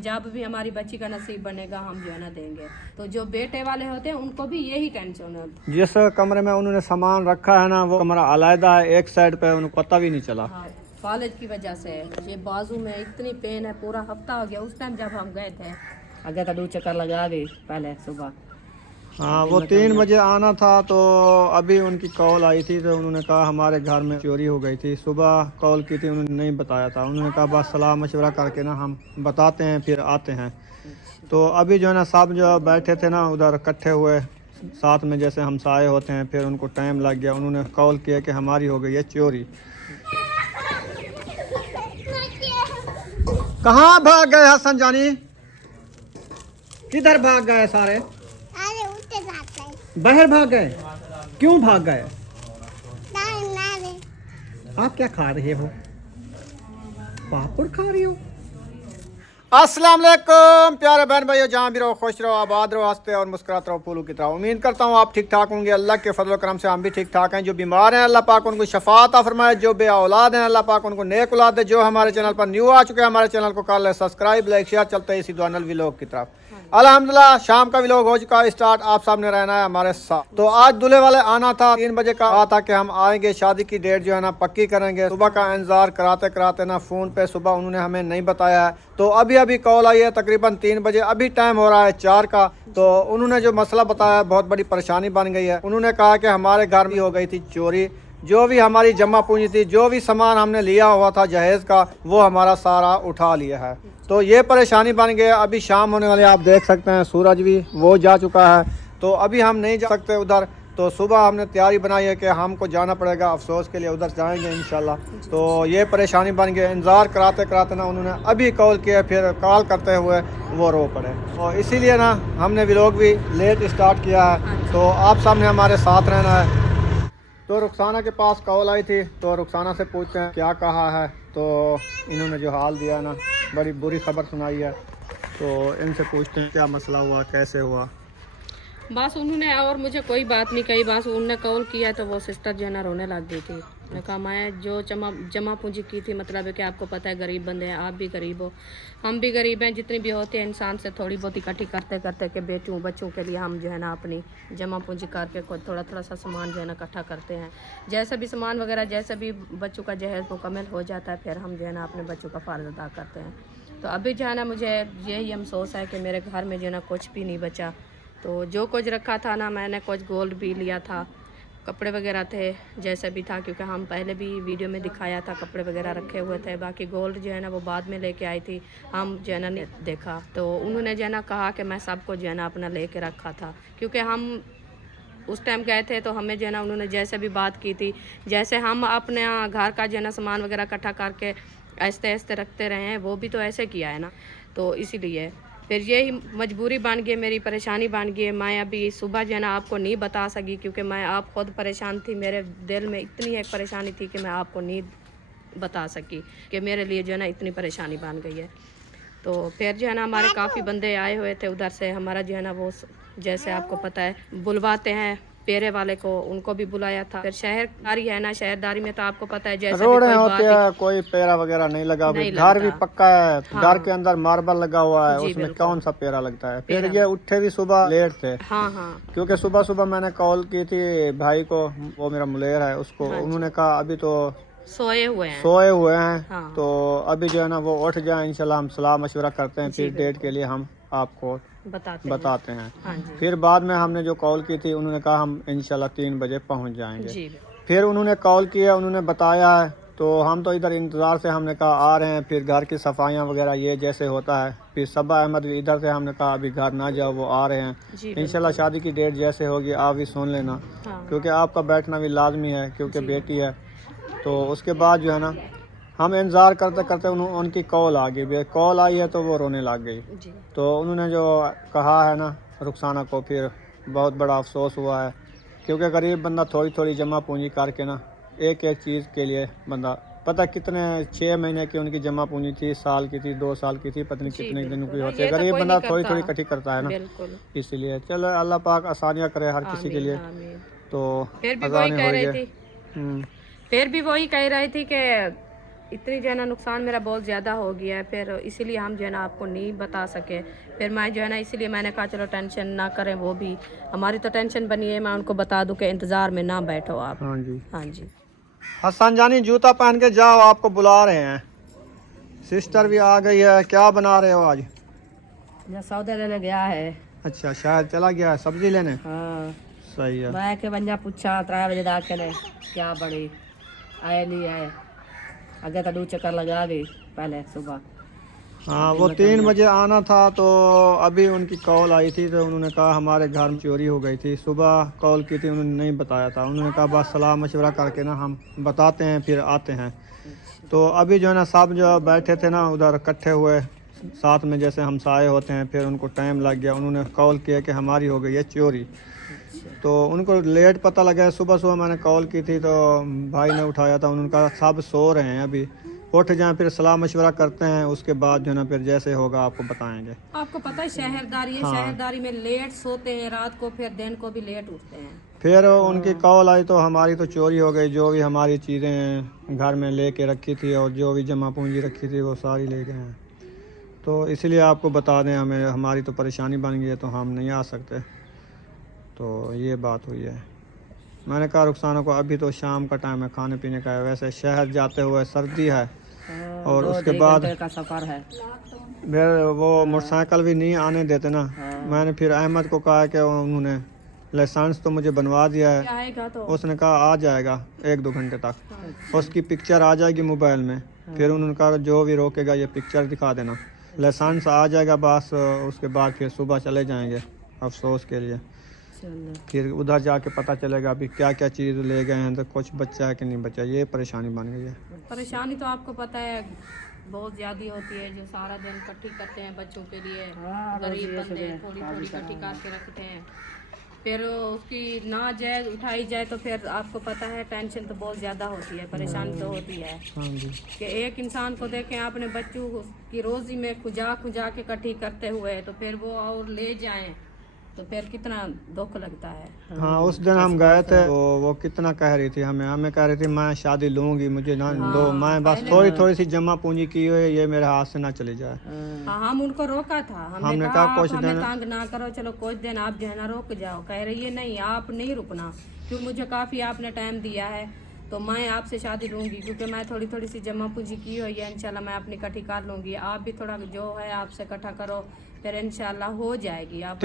जब भी हमारी बच्ची का नसीब बनेगा हम जो है ना देंगे। तो जो बेटे वाले होते हैं उनको भी यही टेंशन है। जिस कमरे में उन्होंने सामान रखा है ना, वो कमरा अलग है, एक साइड पे उनको पता भी नहीं चला। हाँ, कॉलेज की वजह से ये बाजू में इतनी पेन है, पूरा हफ्ता हो गया। उस टाइम जब हम गए थे आगे का 2 चक्कर लगा दी पहले सुबह। हाँ, वो 3 बजे आना था, तो अभी उनकी कॉल आई थी, तो उन्होंने कहा हमारे घर में चोरी हो गई थी। सुबह कॉल की थी, उन्होंने नहीं बताया था। उन्होंने कहा बस सलाह मशवरा करके ना हम बताते हैं फिर आते हैं। तो अभी जो है ना सब जो बैठे थे ना उधर इकट्ठे हुए साथ में, जैसे हमसाए होते हैं, फिर उनको टाइम लग गया। उन्होंने कॉल किया कि हमारी हो गई है चोरी। कहाँ भाग गए हसन जानी, किधर भाग गए सारे? बाहर भाग गए? क्यों भाग गए? आप क्या खा रहे हो? पापड़ खा रही हो? अस्सलाम वालेकुम प्यारे बहन भाइयों, जहाँ भी रहो खुश रहो, आबाद रहो, हंसते और मुस्कुराते रहो फूलों की तरह। उम्मीद करता हूँ आप ठीक ठाक होंगे। अल्लाह के फजल करम से हम भी ठीक ठाक हैं। जो बीमार हैं अल्लाह पाक उनको शफा अता फरमाए, जो बे औलाद हैं अल्लाह पाक उनको नेक औलाद दे। जो हमारे चैनल पर न्यू आ चुके हैं हमारे चैनल को कर ले सब्सक्राइब, लाइक शेयर। चलते हैं इसी दुआनल व्लॉग की तरफ। अल्हम्दुलिल्लाह शाम का व्लॉग हो चुका है स्टार्ट, आप सामने रहना है हमारे साथ। तो आज दूल्हे वाले आना था, 3 बजे का आ था कि हम आएंगे, शादी की डेट जो है ना पक्की करेंगे। सुबह का इंतजार कराते कराते ना फ़ोन पे सुबह उन्होंने हमें नहीं बताया है। तो अभी अभी कॉल आई है तकरीबन 3 बजे, अभी टाइम हो रहा है 4 का। तो उन्होंने जो मसला बताया बहुत बड़ी परेशानी बन गई है। उन्होंने कहा कि हमारे घर में हो गई थी चोरी, जो भी हमारी जमा पूंजी थी, जो भी सामान हमने लिया हुआ था जहेज़ का, वो हमारा सारा उठा लिया है। तो ये परेशानी बन गई। अभी शाम होने वाली, आप देख सकते हैं सूरज भी वो जा चुका है। तो अभी हम नहीं जा सकते उधर। तो सुबह हमने तैयारी बनाई है कि हमको जाना पड़ेगा अफसोस के लिए, उधर जाएंगे इंशाल्लाह। तो ये परेशानी बन गई। इंतज़ार कराते कराते ना उन्होंने अभी कॉल किया, फिर कॉल करते हुए वो रो पड़े। और इसीलिए ना हमने व्लॉग भी लेट स्टार्ट किया है। तो आप सामने हमारे साथ रहना है। तो रुखसाना के पास कॉल आई थी, तो रुखसाना से पूछते हैं क्या कहा है। तो इन्होंने जो हाल दिया ना, बड़ी बुरी खबर सुनाई है। तो इनसे पूछते हैं क्या मसला हुआ, कैसे हुआ। बस उन्होंने और मुझे कोई बात नहीं कही। बस उन्होंने कॉल किया तो वो सिस्टर जो है ना रोने लग गई थी। मैंने कहा मैं जो जमा पूंजी की थी, मतलब है कि आपको पता है गरीब बंदे हैं, आप भी गरीब हो, हम भी गरीब हैं। जितनी भी होते हैं इंसान से थोड़ी बहुत इकट्ठी करते करते के बेटों बच्चों के लिए हम जो है ना अपनी जमा पूंजी करके थोड़ा थोड़ा सा सामान जो है ना इकट्ठा करते हैं। जैसे भी सामान वगैरह, जैसे भी बच्चों का जहेज मुकम्मल हो जाता है, फिर हम जो है ना अपने बच्चों का फ़र्ज़ अदा करते हैं। तो अभी जो है ना मुझे यही अफसोस है कि मेरे घर में जो है ना कुछ भी नहीं बचा। तो जो कुछ रखा था ना, मैंने कुछ गोल्ड भी लिया था, कपड़े वगैरह थे, जैसे भी था, क्योंकि हम पहले भी वीडियो में दिखाया था कपड़े वगैरह रखे हुए थे। बाकी गोल्ड जो है ना वो बाद में लेके आई थी, हम जो है ना नहीं देखा। तो उन्होंने जो है ना कहा कि मैं सबको जो है ना अपना लेके रखा था, क्योंकि हम उस टाइम गए थे। तो हमें जो है ना उन्होंने जैसे भी बात की थी, जैसे हम अपने घर का जो है ना सामान वगैरह इकट्ठा करके आहिस्ते आहिस्ते रखते रहे हैं, वो भी तो ऐसे किया है ना। तो इसीलिए फिर यही मजबूरी बन गई, मेरी परेशानी बन गई। मैं अभी सुबह जो है ना आपको नहीं बता सकी, क्योंकि मैं आप खुद परेशान थी। मेरे दिल में इतनी एक परेशानी थी कि मैं आपको नहीं बता सकी कि मेरे लिए जो है ना इतनी परेशानी बन गई है। तो फिर जो है ना हमारे काफ़ी बंदे आए हुए थे उधर से। हमारा जो है ना वो जैसे आपको पता है बुलवाते हैं पेरे वाले को, उनको भी बुलाया था। फिर शहरदारी है ना, शहरदारी में तो आपको पता है जैसे भी कोई होते हैं, कोई पेरा वगैरह नहीं लगा। घर भी पक्का है, हाँ। घर के अंदर मार्बल लगा हुआ है, उसमें कौन सा पेरा लगता है। फिर ये उठे भी सुबह लेट थे। हाँ हाँ, क्योंकि सुबह सुबह मैंने कॉल की थी भाई को, वो मेरा मुलेर है उसको। उन्होंने कहा अभी तो सोए हुए हैं। हाँ। तो अभी जो है ना वो उठ जाए, इंशाल्लाह हम सलाह मशवरा करते हैं, फिर डेट के लिए हम आपको बताते हैं। हाँ फिर बाद में हमने जो कॉल की थी उन्होंने कहा हम इंशाल्लाह 3 बजे पहुंच जाएंगे। जी। फिर उन्होंने कॉल किया, उन्होंने बताया है। तो हम तो इधर इंतज़ार से, हमने कहा आ रहे हैं। फिर घर की सफाइयाँ वगैरह ये जैसे होता है। फिर सबा अहमद भी इधर से, हमने कहा अभी घर ना जाओ, वो आ रहे हैं इंशाल्लाह। शादी की डेट जैसे होगी आप भी सुन लेना। हाँ। क्योंकि आपका बैठना भी लाजमी है, क्योंकि बेटी है। तो उसके बाद जो है ना हम इंतज़ार करते करते उनकी कॉल आ गई। कॉल आई है तो वो रोने लग गई। तो उन्होंने जो कहा है ना रुखसाना को, फिर बहुत बड़ा अफसोस हुआ है। क्योंकि गरीब बंदा थोड़ी थोड़ी जमा पूंजी करके ना एक एक चीज़ के लिए बंदा, पता कितने 6 महीने की उनकी जमा पूंजी थी, साल की थी, 2 साल की थी, पता नहीं कितने दिनों की होती है। गरीब बंदा थोड़ी थोड़ी इकट्ठी करता है ना, इसीलिए चलो अल्लाह पाक आसानियाँ करे हर किसी के लिए। तो फिर भी वही कह रही थी कि इतनी जो है ना नुकसान मेरा बहुत ज़्यादा हो गया है, फिर इसीलिए हम जो है ना आपको नहीं बता सके। फिर मैं जो है ना इसीलिए मैंने कहा चलो टेंशन ना करें, वो भी हमारी तो टेंशन बनी है, मैं उनको बता दूं कि इंतज़ार में ना बैठो आप। हाँ जी। हाँ जी। हसन जानी जूता पहन के जाओ, आपको बुला रहे हैं। सिस्टर भी आ गई है। क्या बना रहे हो आज? जो सौदे लेने गया है। अच्छा, शायद चला गया है सब्जी लेने। हाँ, सही है। मैं के बंजा पूछा 3 बजे दाके ने क्या बड़ी आए नहीं आए, आगे तो 2 चक्कर लगा गई पहले सुबह। हाँ, वो 3 बजे आना था, तो अभी उनकी कॉल आई थी, तो उन्होंने कहा हमारे घर में चोरी हो गई थी। सुबह कॉल की थी, उन्होंने नहीं बताया था। उन्होंने कहा बस सलाह मशवरा करके ना हम बताते हैं फिर आते हैं। तो अभी जो है ना सब जो बैठे थे ना उधर इकट्ठे हुए साथ में, जैसे हमसाए होते हैं, फिर उनको टाइम लग गया। उन्होंने कॉल किया कि हमारी हो गई है चोरी। तो उनको लेट पता लगा। सुबह सुबह मैंने कॉल की थी तो भाई ने उठाया था। उन्होंने कहा सब सो रहे हैं, अभी उठ जाएं, फिर सलाह मशवरा करते हैं, उसके बाद जो है ना फिर जैसे होगा आपको बताएंगे। आपको पता है शहरदारी है। हाँ। शहरदारी में लेट सोते हैं रात को, फिर दिन को भी लेट उठते हैं। फिर उनकी कॉल आई तो हमारी तो चोरी हो गई। जो भी हमारी चीज़ें घर में लेके रखी थी और जो भी जमा पूंजी रखी थी वो सारी ले गए हैं। तो इसलिए आपको बता दें, हमें हमारी तो परेशानी बन गई है, तो हम नहीं आ सकते। तो ये बात हुई है। मैंने कहा रुखसाना को अभी तो शाम का टाइम है, खाने पीने का है। वैसे शहर जाते हुए सर्दी है और उसके बाद का सफर है। फिर वो मोटरसाइकिल भी नहीं आने देते ना। मैंने फिर अहमद को कहा कि उन्होंने लाइसेंस तो मुझे बनवा दिया है। आएगा तो उसने कहा आ जाएगा 1-2 घंटे तक, उसकी पिक्चर आ जाएगी मोबाइल में। फिर उन्होंने कहा जो भी रोकेगा ये पिक्चर दिखा देना, लाइसेंस आ जाएगा बस। उसके बाद फिर सुबह चले जाएंगे अफसोस के लिए। फिर उधर जाके पता चलेगा अभी क्या क्या चीज़ ले गए हैं, तो कुछ बच्चा है कि नहीं बच्चा। ये परेशानी बन गई है। परेशानी तो आपको पता है बहुत ज़्यादा होती है, जो सारा दिन इकट्ठी करते हैं बच्चों के लिए। गरीब बंदे थोड़ी थोड़ी इकट्ठी करके रखते हैं, फिर उसकी ना जाए उठाई जाए तो फिर आपको पता है टेंशन तो बहुत ज़्यादा होती है, परेशानी तो होती है। हाँ जी। कि एक इंसान को देखें अपने बच्चों की रोज़ी में खुजा खुजा के इकट्ठी करते हुए, तो फिर वो और ले जाएं तो फिर कितना दुख लगता है। हाँ, उस दिन हम गए थे तो वो कितना कह रही थी, हमें कह रही थी मैं शादी लूंगी, मुझे ना दो, मैं बस थोड़ी थोड़ी सी जमा पूंजी की हुई है, ये मेरे हाथ से ना चली जाए। हाँ, हम उनको रोका था। हमने कहा आप हमें तंग ना करो, चलो कुछ दिन आप जो है ना रुक जाओ। कह रही है नहीं आप नहीं रुकना, क्योंकि मुझे काफ़ी आपने टाइम दिया है, तो मैं आपसे शादी लूँगी, क्योंकि मैं थोड़ी थोड़ी सी जमा पूंजी की हुई है। इंशाल्लाह मैं अपनी इकट्ठी कर लूँगी, आप भी थोड़ा जो है आपसे इकट्ठा करो, फिर इंशाल्लाह हो जाएगी। आप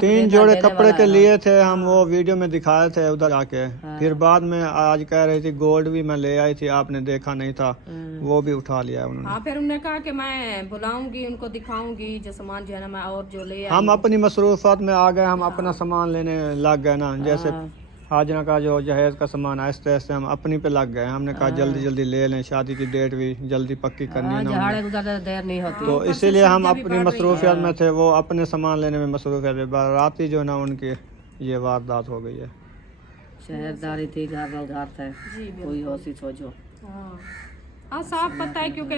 3 जोड़े कपड़े के लिए थे हम, वो वीडियो में दिखाए थे उधर आके। फिर बाद में आज कह रही थी गोल्ड भी मैं ले आई थी, आपने देखा नहीं था, वो भी उठा लिया उन्होंने। हाँ, फिर उन्होंने कहा कि मैं बुलाऊंगी, उनको दिखाऊंगी जो सामान जो है ना मैं और जो ले आई। हम अपनी मसरूफात में आ गए, हम अपना सामान लेने लग गए ना। जैसे हाजना का जो जहेज का सामान आहिस्ते आहिस्ते हम अपनी पे लग गए। हमने कहा जल्दी जल्दी ले लें, शादी की डेट भी जल्दी पक्की करनी है ना, देर नहीं होती। तो इसीलिए हम अपनी मसरूफियत में थे, वो अपने सामान लेने में मसरूफियत में। रात ही जो है ना उनकी ये वारदात हो गई है। शहरदारी थी, घर थे, कोई होशी सोचो। हाँ, साफ पता है, क्योंकि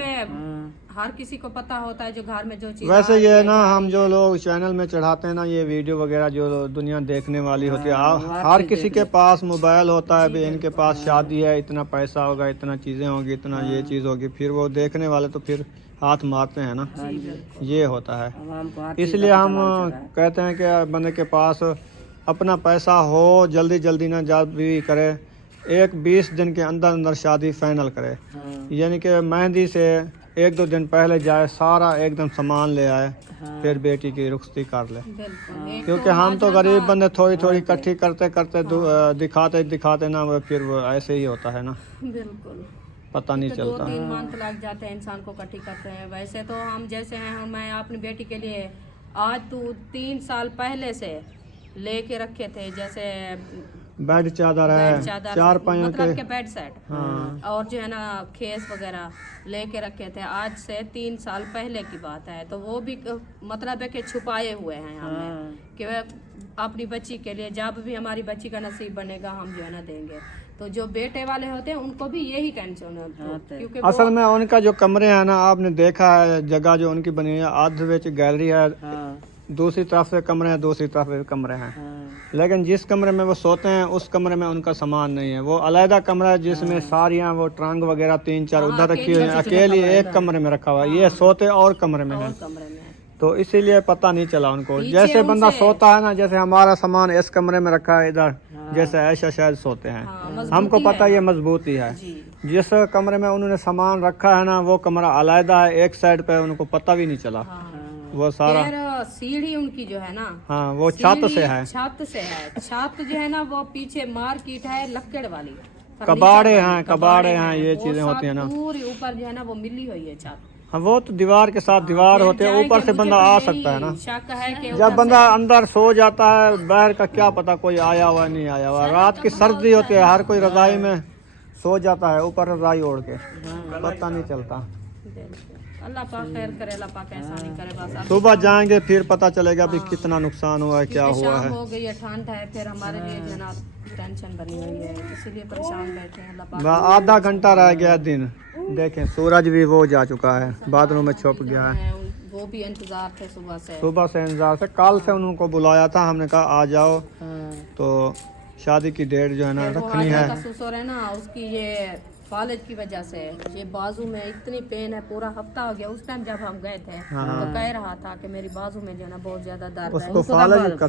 हर किसी को पता होता है जो घर में जो चीज। वैसे ये है ना, हम जो लोग चैनल में चढ़ाते हैं ना ये वीडियो वगैरह, जो दुनिया देखने वाली होती है, हर किसी के पास मोबाइल होता है। अभी इनके पास शादी है, इतना पैसा होगा, इतना चीज़ें होगी, इतना ये चीज़ होगी, फिर वो देखने वाले तो फिर हाथ मारते हैं ना, ये होता है। इसलिए हम कहते हैं कि बंदे के पास अपना पैसा हो, जल्दी जल्दी ना जा भी करे, 20 दिन के अंदर अंदर शादी फाइनल करे। यानी कि मेहंदी से 1-2 दिन पहले जाए, सारा एकदम सामान ले आए, फिर बेटी की रुखसती कर ले। क्योंकि हम तो गरीब बंदे थोड़ी थोड़ी इकट्ठी करते करते दिखाते दिखाते ना, वो फिर वो ऐसे ही होता है ना, बिल्कुल पता नहीं चलता। 2-3 मंथ लग जाते हैं इंसान को इकट्ठी करते हैं। वैसे तो हम जैसे हैं, मैं अपनी बेटी के लिए आज तो 3 साल पहले से लेके रखे थे, जैसे बेड चादर है, 4 पायों मतलब के बेड सेट, और जो है ना खेस वगैरह लेके रखे थे। आज से 3 साल पहले की बात है, तो वो भी मतलब है कि छुपाए हुए हैं हमने कि अपनी बच्ची के लिए, जब भी हमारी बच्ची का नसीब बनेगा हम जो है ना देंगे। तो जो बेटे वाले होते हैं उनको भी यही टेंशन होती है, क्योंकि असल में उनका जो कमरे हैं ना, आपने देखा है जगह जो उनकी बनी है, आध विच गैलरी है, दूसरी तरफ से कमरे हैं, दूसरी तरफ से कमरे हैं, लेकिन जिस कमरे में वो सोते हैं उस कमरे में उनका सामान नहीं है। वो अलहदा कमरा है जिसमें सारियाँ वो ट्रंक वगैरह 3-4 उधर रखी हुई हैं, अकेली एक कमरे में रखा हुआ है। ये सोते और कमरे में है, कमरे में तो इसीलिए पता नहीं चला उनको। जैसे बंदा सोता है ना, जैसे हमारा सामान इस कमरे में रखा है इधर, जैसे ऐसा शायद सोते हैं, हमको पता ये मजबूती है। जिस कमरे में उन्होंने सामान रखा है ना, वो कमरा अलहदा है, एक साइड पे, उनको पता भी नहीं चला। वो सारा सीढ़ी उनकी जो है ना, हाँ वो छत से है, छत से है। छत जो है ना वो पीछे मार्केट है लक्कड़ वाली, कबाड़े हैं, ये चीजें होती है ना। पूरी ऊपर जो है ना वो मिली हुई है छत। हाँ वो तो दीवार के साथ दीवार होते हैं, ऊपर से बंदा आ सकता है ना। शक है कि जब बंदा अंदर सो जाता है, बाहर का क्या पता कोई आया हुआ नहीं आया हुआ। रात की सर्दी होती है, हर कोई रजाई में सो जाता है, ऊपर रजाई ओढ़ के, पता नहीं चलता। अल्लाह पाक खैर करे, अल्लाह पाक ऐसा नहीं करे। बस सुबह जाएंगे फिर पता चलेगा भी कितना नुकसान हुआ है, क्या हुआ है। हो गई है, ठंड है, फिर हमारे लिए जो है ना टेंशन बनी हुई है, इसीलिए परेशान बैठे हैं। अल्लाह पाक आधा घंटा रह गया दिन, देखें सूरज भी वो जा चुका है, बादलों में छुप गया है। वो भी इंतजार थे सुबह से इंतजार से। कल से उनको बुलाया था, हमने कहा आ जाओ, तो शादी की डेट जो है ना रखनी है। ससुर है ना, उसकी ये फालिज की वजह से ये बाजू में इतनी पेन है, पूरा हफ्ता हो गया। उस टाइम जब हम गए थे तो कह रहा था कि मेरी बाजू में जो है ना बहुत ज्यादा दर्द है। उसको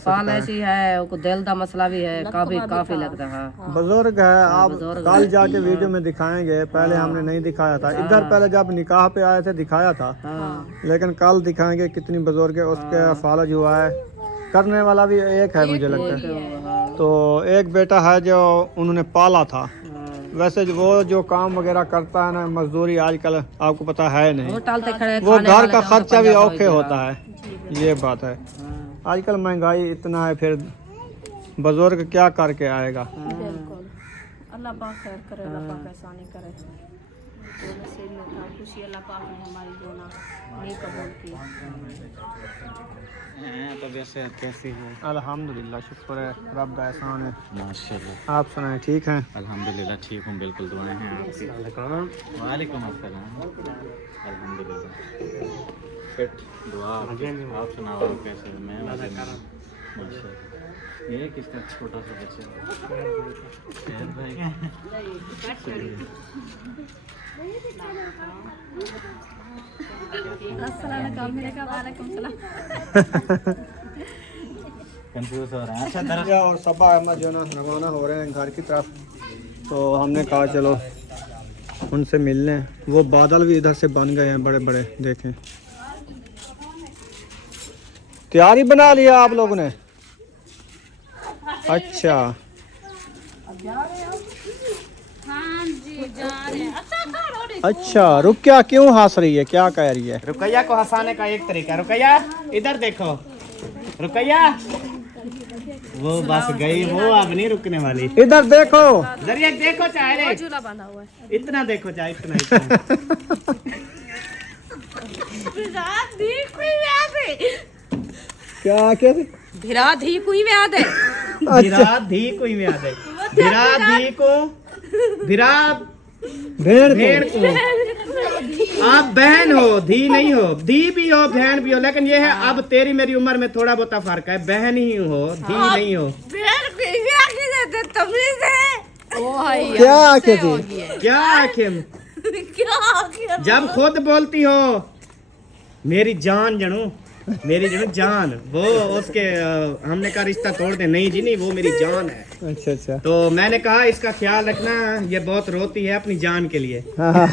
फालिज है, उसको दिल का मसला भी है, काफी लगता है। बुजुर्ग है, आप कल जाके वीडियो में दिखाएंगे, पहले हमने नहीं दिखाया था इधर। पहले जब निकाह पे आए थे दिखाया था, लेकिन कल दिखाएंगे कितनी बुजुर्ग है। उसके फालिज हुआ है, करने वाला भी एक है मुझे लगता है। तो एक बेटा है जो उन्होंने पाला था। वैसे वो जो काम वगैरह करता है ना, मजदूरी आजकल आपको पता है नहीं, वो घर का खर्चा भी औखे होता है, ये बात है। आजकल महंगाई इतना है, फिर बुजुर्ग क्या करके आएगा। बिल्कुल, अल्लाह पाक खैर करे, अल्लाह पाक ऐसा नहीं करे। जो नसीब में था खुशी अल्लाह पाक ने हमारी जो ना नहीं कबूल किया। तबीयत से कैसी है? अल्हम्दुलिल्लाह, शुक्र है, रब का एहसान है। माशाल्लाह, आप सुनाएं, ठीक हैं? अल्हम्दुलिल्लाह ठीक हूँ, बिल्कुल दुआएं हैं आपकी। वालेकुम अस्सलाम। अल्हम्दुलिल्लाह फिट दुआ आप सुनाओ, आप कैसे? मैं माशाल्लाह। ये किसका छोटा सा बच्चा कंफ्यूज हो रहा है। अच्छा तरह और सबा अहमद जो ना रवाना हो रहे हैं घर की तरफ, तो हमने कहा चलो उनसे मिल लें। वो बादल भी इधर से बन गए हैं बड़े बड़े, देखें। तैयारी बना लिया आप लोगों ने? अच्छा अच्छा, रुकया क्यों हंस रही है, क्या कह रही है? रुकैया को हंसाने का एक तरीका। रुकैया इधर देखो, रुकैया वो बस गई, वो अब नहीं रुकने वाली। इधर देखो, जरिए देखो, चाहे झूला बांधा हुआ है। इतना देखो, चाहे इतना क्या कैसे? भिरा धी कोई में याद है? भिरा धी कोई में याद है। भिरा धी को, भिरा भेड़ भेड़ को। आप बहन हो, धी नहीं हो। धी भी हो, बहन भी हो, लेकिन ये है अब तेरी मेरी उम्र में थोड़ा बहुत फर्क है। बहन ही हो, धी नहीं हो। क्या आंखें थी? क्या आखिर जब खुद बोलती हो मेरी जान जनू, मेरी जनू जान, वो उसके हमने कहा रिश्ता तोड़ दे। नहीं जी नहीं, वो मेरी जान है। अच्छा अच्छा, तो मैंने कहा इसका ख्याल रखना, ये बहुत रोती है अपनी जान के लिए। हाँ,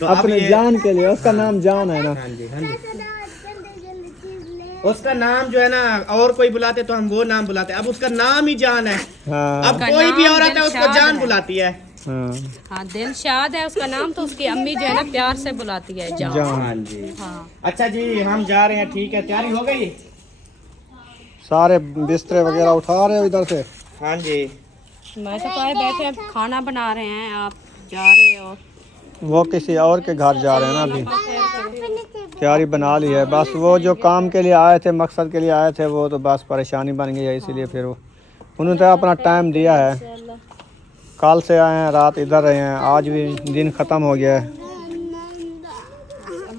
तो अपने जान के लिए। उसका नाम जान है ना? हाँ जी, हाँ जी। उसका नाम जो है ना, और कोई बुलाते तो हम वो नाम बुलाते, अब उसका नाम ही जान है। हाँ अब कोई भी औरत है उसको जान बुलाती है। हाँ, हाँ, दिलशाद है उसका नाम, तो उसकी अम्मी जो है ना प्यार से बुलाती है जान। हाँ जी। हाँ, अच्छा जी, हम जा रहे हैं, ठीक है? तैयारी हो गई? सारे बिस्तरे वगैरह उठा रहे हो इधर से? हाँ जी। मैं तो आए बैठे हैं, खाना बना रहे हैं, आप जा रहे हो? वो किसी और के घर जा रहे हैं ना अभी। तैयारी बना ली है, बस वो जो काम के लिए आए थे, मकसद के लिए आए थे, वो तो बस परेशानी बन गई है, इसीलिए फिर वो उन्होंने तो अपना टाइम दिया है। कल से आए हैं, रात इधर रहे हैं, आज भी दिन ख़त्म हो गया है।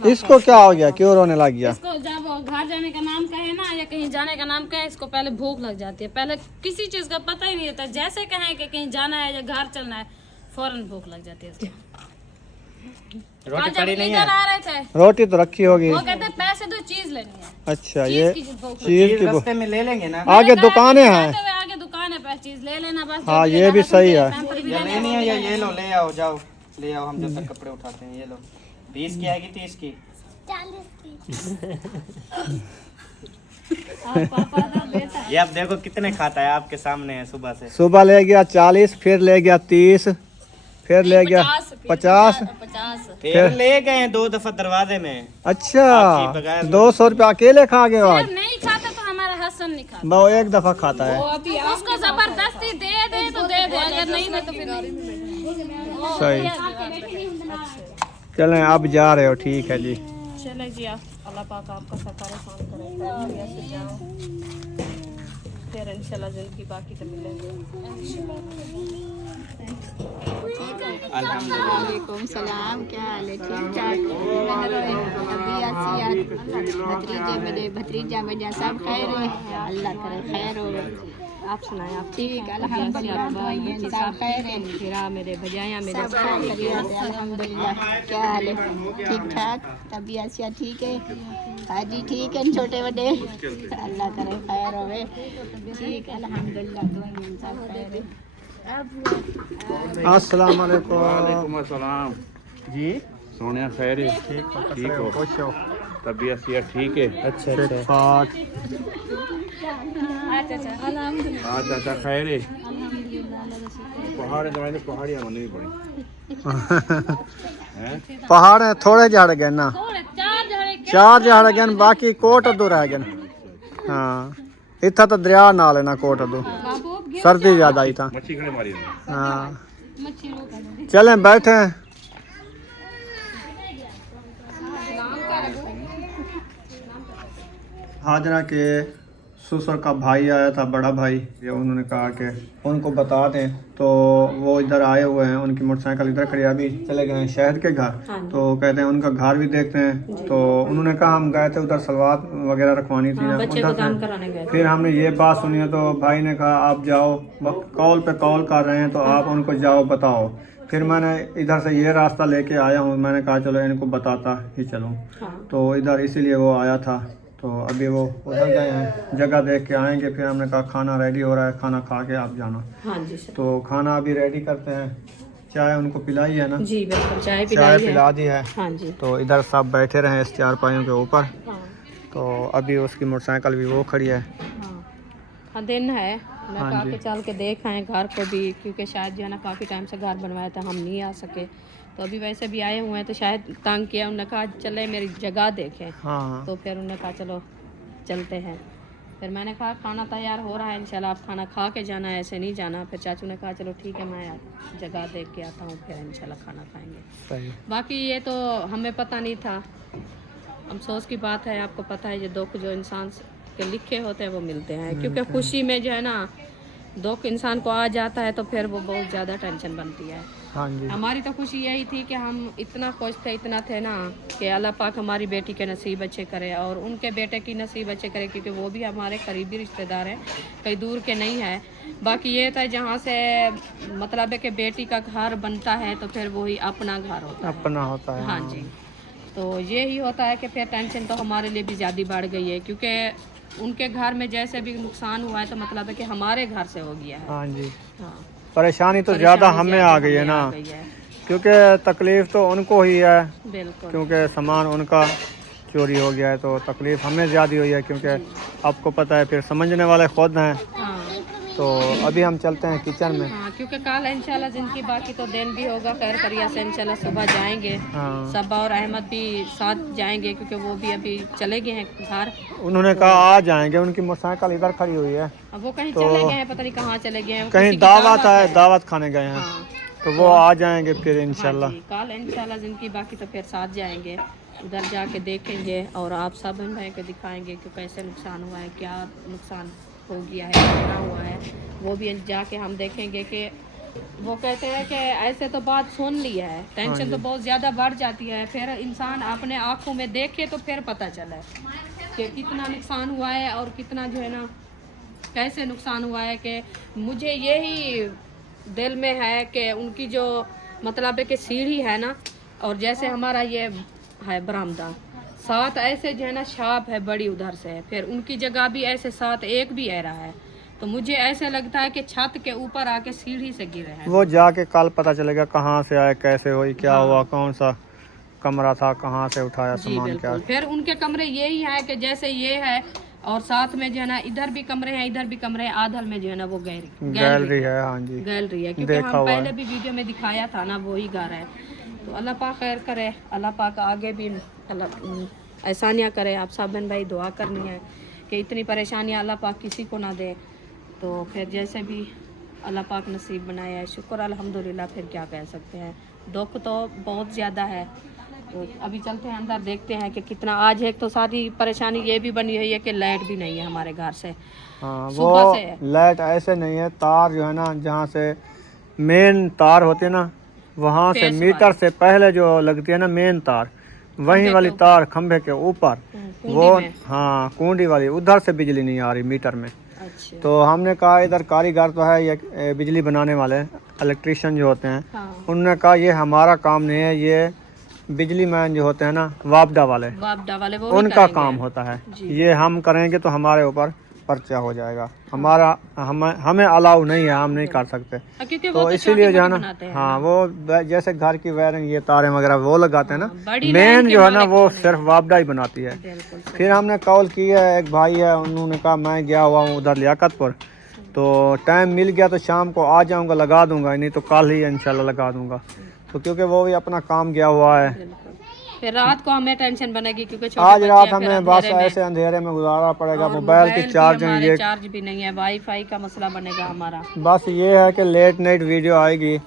इसको क्या हो गया, क्यों रोने लग गया? इसको जब घर जाने का नाम कहे ना या कहीं जाने का नाम कहे, इसको पहले भूख लग जाती है। पहले किसी चीज का पता ही नहीं होता, जैसे कहें कि कहीं जाना है या घर चलना है, फौरन भूख लग जाती है इसको। रोटी आज जब पड़ी नहीं इधर है? आ रहे थे रोटी तो रखी होगी। वो कहते पैसे दो, चीज लेनी है। अच्छा, ये चीज की भूख लगी। चीज की रास्ते में ले लेंगे ना। आगे दुकानें हैं। जाते हुए आगे दुकान है, पैसे चीज ले लेना बस। हाँ, जो ये लेना भी बस, सही उनके है। पैम्पर भी या लेने लेनी हैं, है या वो ये भी लो, ले आओ, जाओ ले आओ, हम जब तक कपड़े उठाते हैं। ये लो, 20 की आएगी, 30 की। पापा का बेटा। ये आप देखो कितने खाता है, आपके सामने है सुबह से। सुबह ले गया 40, फिर ले गया 30, फिर ले गया 50। 50। फिर ले गए हैं 2 दफा दरवाजे में। अच्छा, आपकी बगैर 200 रुपया अकेले खा गए आज। जब नहीं खाता तो हमारा हसन नहीं खाता। वो एक दफा खाता है। उसको जबरदस्ती दे दे तो दे दे, अगर नहीं दे तो फिर नहीं। सही। चलें, अब जा रहे हो, ठीक है जी। चले जी, आप अल्लाह पाक आपका सफर आसान करे, ऐसे जाओ, फिर इंशाल्लाह जिंदगी बाकी तो मिलेंगे। वालेकुम सलाम, क्या हाल है? ठीक ठाक। भतीजे मेरे, भतीजा मेरा सब खैर है, अल्लाह करे खैर हो। आप सुनाए, आप ठीक, अल्हम्दुलिल्लाह, सब खैर है। फिरा मेरे भजाया मेरे अल्हम्दुलिल्लाह। क्या हाल है? ठीक ठाक। तबीयत से ठीक है? हाजी ठीक है, छोटे बड़े अल्लाह करे खैर होवे। ठीक, अल्हम्दुलिल्लाह, सब खैर है। अस्सलाम वालेकुम। वालेकुम अस्सलाम जी, सोनिया खैर है? ठीक हो? खुश हो? तबीयत सेहत ठीक है? अच्छा अच्छा। हाँ चाचा खैर है? पहाड़ दवाई तो पहाड़ियाँ बननी पड़ी हैं? पहाड़ है, थोड़े झाड़ गए ना, 4 झाड़ गए, बाकी कोट अदू रह गए। हाँ, इतना तो दरिया नाल है ना कोट अदू, सर्दी ज्यादा ही था। मच्छी खड़े मारी है। हाँ, चलें बैठे। हाजरा के ससुर का भाई आया था, बड़ा भाई। ये उन्होंने कहा कि उनको बता दें, तो वो इधर आए हुए हैं, उनकी मोटरसाइकिल इधर खड़ी, अभी चले गए हैं शहर के घर। तो कहते हैं उनका घर भी देखते हैं। तो उन्होंने कहा हम गए थे उधर, सलवार वगैरह रखवानी थी ना उधर से। फिर हमने ये बात सुनी है, तो भाई ने कहा आप जाओ, कॉल पे कॉल कर रहे हैं, तो आप उनको जाओ बताओ। फिर मैंने इधर से ये रास्ता लेके आया हूँ, मैंने कहा चलो इनको बताता ही चलूँ। तो इधर इसीलिए वो आया था। तो अभी वो उधर गए हैं, जगह देख के आएंगे। फिर हमने कहा खाना रेडी हो रहा है, खाना खा के आप जाना। हाँ जी सर। तो खाना अभी रेडी करते हैं। चाय उनको पिलाई है ना? जी बिल्कुल, चाय पिला दी है। हाँ जी। तो इधर सब बैठे रहे इस चारपाइयों के ऊपर। हाँ तो अभी उसकी मोटरसाइकिल भी वो खड़ी है। हाँ, दिन है, मैं हाँ कहा जी। के चल के देख आए घर को भी, क्योंकि शायद जो है ना काफ़ी टाइम से घर बनवाया था, हम नहीं आ सके। तो अभी वैसे भी आए हुए हैं, तो शायद तंग किया, उन्होंने कहा चले मेरी जगह देखें। हाँ, तो फिर उन्होंने कहा चलो चलते हैं। फिर मैंने कहा खाना तैयार हो रहा है, इंशाल्लाह आप खाना खा के जाना है, ऐसे नहीं जाना। फिर चाचू ने कहा चलो ठीक है, मैं जगह देख के आता हूँ, फिर इंशाल्लाह खाना खाएंगे। सही। बाकी ये तो हमें पता नहीं था, अफसोस की बात है, आपको पता है ये दुख जो इंसान के लिखे होते हैं वो मिलते हैं। क्योंकि खुशी में जो है ना दुख इंसान को आ जाता है, तो फिर वो बहुत ज़्यादा टेंशन बनती है। हाँ जी। हमारी तो खुशी यही थी कि हम इतना खुश थे, इतना थे ना, कि अल्लाह पाक हमारी बेटी के नसीब अच्छे करे और उनके बेटे की नसीब अच्छे करे, क्योंकि वो भी हमारे करीबी रिश्तेदार हैं, कहीं दूर के नहीं है। बाकी ये था जहाँ से मतलब है कि बेटी का घर बनता है, तो फिर वही अपना घर होता है। अपना होता है। हाँ जी। तो यही होता है कि फिर टेंशन तो हमारे लिए भी ज़्यादा बढ़ गई है, क्योंकि उनके घर में जैसे भी नुकसान हुआ है, तो मतलब है कि हमारे घर से हो गया है। हाँ जी। हाँ, परेशानी तो ज़्यादा हमें आ गई है ना, क्योंकि तकलीफ़ तो उनको ही है, बिल्कुल। क्योंकि सामान उनका चोरी हो गया है। तो तकलीफ़ हमें ज़्यादा हुई है, क्योंकि आपको पता है फिर समझने वाले खुद हैं। हाँ तो अभी हम चलते हैं किचन में। हाँ, क्योंकि कल इंशाल्लाह जिनकी बाकी तो दिन भी होगा, खैर करिया से इंशाल्लाह सुबह जाएंगे। हाँ, सबा और अहमद भी साथ जाएंगे, क्योंकि वो भी अभी चले गए हैं घर। उन्होंने कहा आ जाएंगे, उनकी मोटरसाइकिल इधर खड़ी हुई है। अब वो कहीं तो चले गए हैं, पता नहीं कहाँ चले गए हैं, कहीं किसी की दावत है, है। दावत खाने गए हैं। हाँ, तो वो आ जाएंगे फिर हाँ इंशाल्लाह। जी, कल इंशाल्लाह जिनकी बाकी तो फिर साथ जाएंगे, उधर जाके देखेंगे और आप सब भाई को दिखाएंगे कि कैसे नुकसान हुआ है, क्या नुकसान हो गया है, कितना हुआ है, वो भी जाके हम देखेंगे। कि वो कहते हैं कि ऐसे तो बात सुन ली है, टेंशन तो बहुत ज़्यादा बढ़ जाती है, फिर इंसान अपने आँखों में देखे तो फिर पता चले। कि कितना नुकसान हुआ है और कितना जो है ना कैसे नुकसान हुआ है। कि मुझे यही दिल में है कि उनकी जो मतलब है कि सीढ़ी है ना, और जैसे हमारा ये है बरामदा, 7 ऐसे जो है ना शाप है बड़ी उधर से, फिर उनकी जगह भी ऐसे 7 एक भी ऐरा है। तो मुझे ऐसे लगता है कि छत के ऊपर आके सीढ़ी से गिरे हैं। वो जाके कल पता चलेगा कहाँ से आए, कैसे हुई, क्या हाँ। हुआ, कौन सा कमरा था, कहाँ से उठाया जी सामान, क्या। बिल्कुल। फिर उनके कमरे यही है कि जैसे ये है, और साथ में जो है ना इधर भी कमरे हैं, इधर भी कमरे हैं, आधल में जो है ना वो गैलरी है। हाँ जी, गैलरी है, क्योंकि देखा हम हुआ पहले है। भी वीडियो में दिखाया था ना, वही घर है। तो अल्लाह पाक खैर करे, अल्लाह पाक आगे भी आसानियाँ करे। आप सब बहन भाई दुआ करनी है कि इतनी परेशानियाँ अल्लाह पाक किसी को ना दे। तो फिर जैसे भी अल्लाह पाक नसीब बनाया है, शुक्र अल्हम्दुलिल्लाह। फिर क्या कह सकते हैं, दुख तो बहुत ज़्यादा है। तो अभी चलते हैं अंदर, देखते हैं कि कितना। आज एक तो सारी परेशानी ये भी बनी हुई है कि लाइट भी नहीं है हमारे घर से। हाँ, सुबह वो से लाइट ऐसे नहीं है, तार जो है ना जहाँ से मेन तार होते हैं ना, वहाँ से फेस मीटर से पहले जो लगती है ना मेन तार, वही वाली तार खंभे के ऊपर, वो में। हाँ कुंडी वाली, उधर से बिजली नहीं आ रही मीटर में। अच्छा। तो हमने कहा इधर कारीगर तो है ये बिजली बनाने वाले इलेक्ट्रिशियन जो होते हैं, हाँ, उन्होंने कहा ये हमारा काम नहीं है, ये बिजली मैन जो होते हैं ना वापडा वाले, वापडा वाले वो ही उनका करेंगे। काम होता है। जी। ये हम करेंगे तो हमारे ऊपर पर्चा हो जाएगा, हमारा हमें अलाउ नहीं है, हम नहीं कर सकते। क्योंकि वो तो तो इसीलिए जो है ना, बनाते हैं हाँ वो जैसे घर की वायरिंग, ये तारें वगैरह वो लगाते हैं ना, बड़ी मेन लाइन के जो है ना मालिक वो होने सिर्फ वापडा ही बनाती है। बिल्कुल सही। फिर हमने कॉल की है, एक भाई है, उन्होंने कहा मैं गया हुआ हूँ उधर लियाकतपुर, तो टाइम मिल गया तो शाम को आ जाऊँगा, लगा दूँगा, नहीं तो कल ही इंशाल्लाह लगा दूँगा। तो क्योंकि वो भी अपना काम गया हुआ है। बिल्कुल। फिर रात को हमें टेंशन बनेगी, क्योंकि छोटे आज बच्चे रात हैं, फिर हमें बस अंधेरे में। ऐसे अंधेरे में गुजारना पड़ेगा, और मोबाइल की भी चार्जिंग हमारे ये, चार्ज भी नहीं है, वाईफाई का मसला बनेगा हमारा। बस ये है कि लेट नाइट वीडियो आएगी,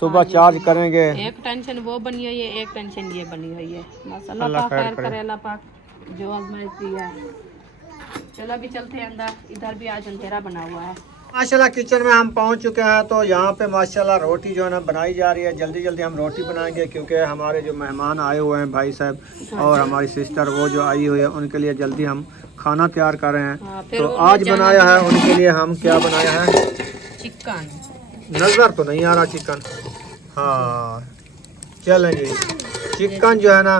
सुबह चार्ज करेंगे। एक टेंशन वो बनी हुई है, एक टेंशन ये बनी हुई है। बस अल्लाह अल्लाह पाक खैर खैर करे। करे, अल्लाह पाक जो आजमाइश दी है। चलो अभी चलते हैं अंदर, इधर भी आज अंधेरा बना हुआ है। माशाल्लाह किचन में हम पहुंच चुके हैं। तो यहाँ पे माशाल्लाह रोटी जो है ना बनाई जा रही है, जल्दी जल्दी हम रोटी बनाएंगे, क्योंकि हमारे जो मेहमान आए हुए हैं भाई साहब और हमारी सिस्टर वो जो आई हुई है, उनके लिए जल्दी हम खाना तैयार कर रहे हैं। हाँ, फिर तो वो आज जाना बनाया भी है उनके लिए, हम क्या बनाया है, चिकन। नज़र तो नहीं आ रहा चिकन, हाँ चलेंगे। चिकन जो है ना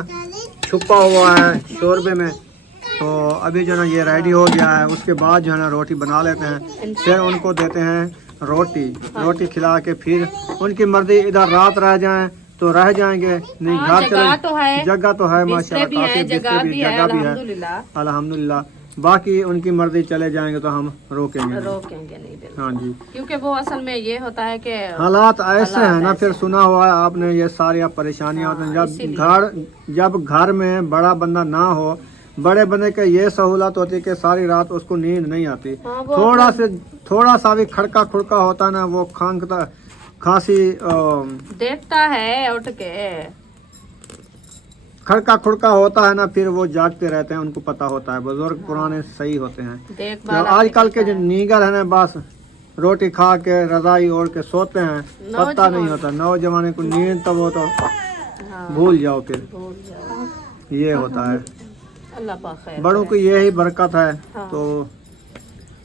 छुपा हुआ है शोरबे में, तो अभी जो है ना ये रेडी हो गया है। उसके बाद जो है ना रोटी बना लेते हैं, फिर उनको देते हैं रोटी खिला के, फिर उनकी मर्जी, इधर रात रह जाएं तो रह जाएंगे, नहीं हाँ, घर जगह तो है, जगह तो है बिस्तर माशाल्लाह, भी है, काफी जगह भी है, जगह भी है अल्हम्दुलिल्लाह। अल्हम्दुलिल्लाह। बाकी उनकी मर्जी चले जाएंगे तो हम रोकेंगे नहीं। रोकेंगे नहीं बिल्कुल। हाँ जी, क्योंकि वो असल में ये होता है कि हालात ऐसे हैं ना, फिर सुना हुआ है आपने ये सारी परेशानियां होती हैं जब घर में बड़ा बंदा ना हो, बड़े बंदे के ये सहूलत होती है कि सारी रात उसको नींद नहीं आती। हाँ, वो थोड़ा सा भी खड़का खुड़का होता है ना, वो खांसी देखता है उठ के। खड़का खुड़का होता है ना, फिर वो जागते रहते हैं, उनको पता होता है, बुजुर्ग पुराने सही होते हैं। देखभाल आजकल के जो नीगर है ना, बस रोटी खा के रजाई ओढ़ के सोते हैं, पता नहीं होता। नौजवान को नींद तो वो तो भूल जाओ, फिर भूल जाओ। ये होता है। अल्लाह पाक खैर बड़ों की यही बरकत है। हाँ। तो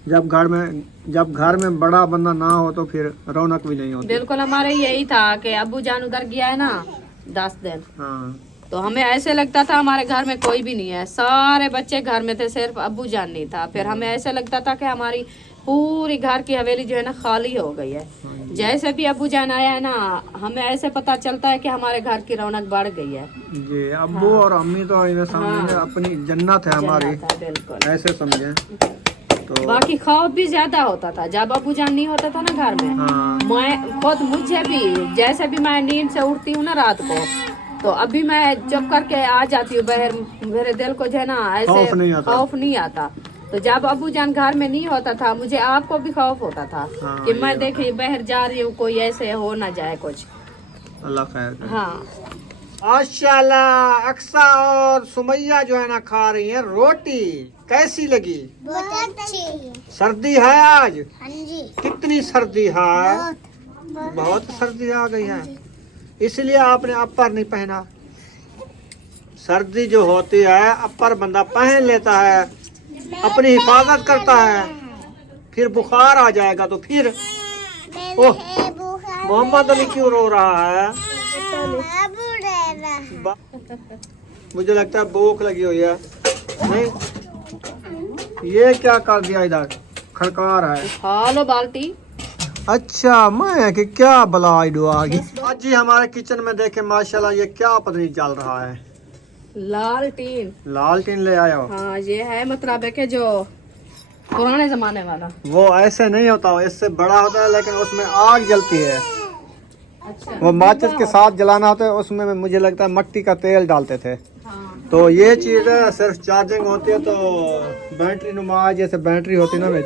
जब घर में बड़ा बंदा ना हो तो फिर रौनक भी नहीं होती। बिल्कुल। हमारे यही था कि अब्बू जान उधर गया है ना 10 दिन, हाँ, तो हमें ऐसे लगता था हमारे घर में कोई भी नहीं है, सारे बच्चे घर में थे, सिर्फ अब्बू जान नहीं था। फिर हमें ऐसे लगता था कि हमारी पूरी घर की हवेली जो है ना खाली हो गई है। जैसे भी अब्बू जान आया है ना, हमें ऐसे पता चलता है कि हमारे घर की रौनक बढ़ गई है। जी अब्बू और अम्मी तो इन्हें समझे अपनी जन्नत है हमारी, जन्नत है, बिल्कुल। ऐसे समझे। तो बाकी खौफ भी ज्यादा होता था जब अब्बू जान नहीं होता था ना घर में। हाँ, मैं खुद, मुझे भी जैसे भी मैं नींद से उठती हूँ ना रात को, तो अभी मैं चुप करके आ जाती हूँ बाहर, मेरे दिल को जो है ना ऐसे खौफ नहीं आता। तो जब अब्बू जान घर में नहीं होता था, मुझे आपको भी खौफ होता था हाँ, कि मैं देखी बाहर जा रही हूँ, कोई ऐसे हो ना जाए कुछ। अल्लाह खैर करे। हाँ, माशाल्लाह अक्सा और सुमैया जो है ना खा रही हैं रोटी। कैसी लगी? बहुत अच्छी। सर्दी है आज? हाँ जी, कितनी सर्दी है? बहुत सर्दी आ गई है, इसलिए आपने अपर नहीं पहना। सर्दी जो होती है अपर बंदा पहन लेता है, अपनी हिफाजत करता है, फिर बुखार आ जाएगा तो फिर ओह मोहम्मद अली क्यों रो रहा है? मुझे लगता है भूख लगी हुई है। नहीं, ये क्या कर दिया इधर, खड़का रहा है। खा लो बाल्टी। अच्छा मैं कि क्या बलाई डुआ गई। आज जी हमारे किचन में देखे माशाल्लाह ये क्या पता नहीं चल रहा है। लालटीन। लालटेन ले आया हो। हाँ ये है मतलब है कि जो पुराने जमाने वाला। वो ऐसे नहीं होता, इससे बड़ा होता है लेकिन उसमें आग जलती है। अच्छा। वो माचिस के साथ जलाना होता है, उसमें मुझे लगता है मट्टी का तेल डालते थे। हाँ। तो ये चीज़ है सिर्फ चार्जिंग होती है तो बैटरी नुमा जैसे बैटरी होती है ना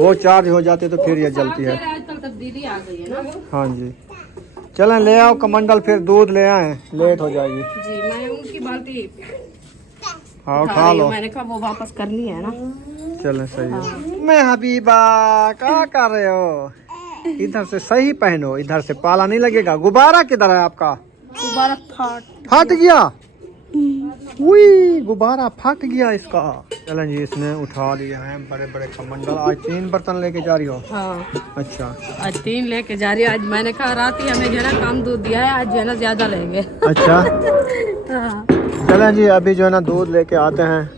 वो चार्ज हो जाती है तो फिर ये जलती है। आजकल तब्दीली आ गई है ना। हाँ जी चलें ले आओ कमंडल, फिर दूध ले आए, लेट हो जाएगी। जी मैं उनकी बाल्टी हाँ उठा खा रही लो। हूँ, मैंने कहा वो वापस करनी है ना। चलें सही है। मैं हबीबा क्या कर रहे हो? इधर से सही पहनो, इधर से पाला नहीं लगेगा। गुब्बारा किधर है आपका? दोबारा फट गया। उई गुब्बारा फट गया इसका। चलें जी इसने उठा लिया है बड़े बड़े कमंडल। आज 3 बर्तन लेके जा रही हो? हाँ अच्छा आज 3 लेके जा रही है। आज मैंने कहा रात ही हमें जो है ना कम दूध दिया है, आज जो है ना ज्यादा लेंगे। अच्छा हाँ। चलें जी अभी जो है ना दूध लेके आते हैं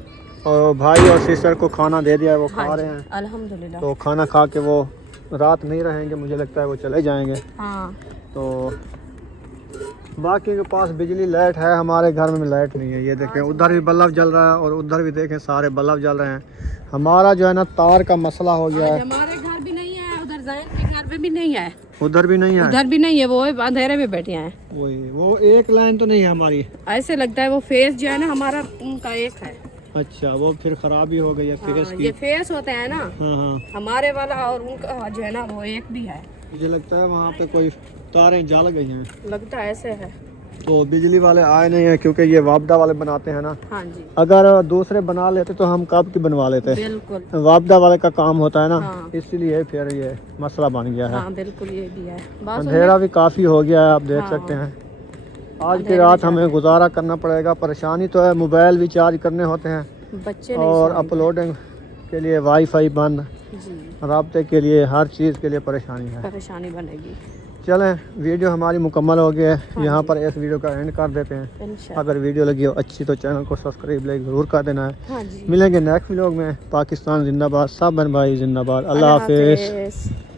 और भाई और सिस्टर को खाना दे दिया है, वो खा रहे हैं। अल्हम्दुलिल्लाह। तो खाना खा के वो रात नहीं रहेंगे, मुझे लगता है वो चले जाएंगे। हाँ तो बाकी के पास बिजली लाइट है, हमारे घर में लाइट नहीं है। ये देखें उधर भी बल्ब जल रहा है और उधर भी देखें सारे बल्ब जल रहे हैं। हमारा जो है ना तार का मसला हो गया आज है। हमारे घर भी नहीं है, उधर जैन के घर पे भी नहीं है, उधर भी नहीं है, उधर भी नहीं है, वो अंधेरे में बैठे हैं। वही वो एक लाइन तो नहीं है हमारी। ऐसे लगता है वो फेस जो है ना हमारा उनका एक है। अच्छा वो फिर खराबी हो गई है फेस हाँ, की। ये फेस होते हैं ना हाँ हाँ हमारे वाला और उनका जो है ना वो एक भी है। मुझे लगता है वहाँ पे कोई तारें जल गई हैं, लगता है ऐसे है। तो बिजली वाले आए नहीं है क्योंकि ये वापदा वाले बनाते हैं ना। हाँ जी अगर दूसरे बना लेते तो हम कब की बनवा लेते। बिल्कुल। वापदा वाले का काम होता है ना। हाँ। इसलिए फिर ये मसला बन गया है। हाँ बिल्कुल ये भी है। बस अंधेरा भी काफ़ी हो गया है, आप देख हाँ। सकते हैं। आज की रात हमें गुजारा करना पड़ेगा। परेशानी तो है, मोबाइल भी चार्ज करने होते हैं बच्चे नहीं और सोएंगे। अपलोडिंग के लिए वाईफाई बंद, जी राब्ते के लिए हर चीज़ के लिए परेशानी है। परेशानी बनेगी। चलें वीडियो हमारी मुकम्मल हो गई है, यहाँ पर इस वीडियो का एंड कर देते हैं। इंशाल्लाह। अगर वीडियो लगी हो अच्छी तो चैनल को सब्सक्राइब ज़रूर कर देना है। हाँ जी मिलेंगे नेक्स्ट व्लॉग में। पाकिस्तान जिंदाबाद, सब बहन भाई जिंदाबाद। अल्लाह हाफिज़। हाफिज़।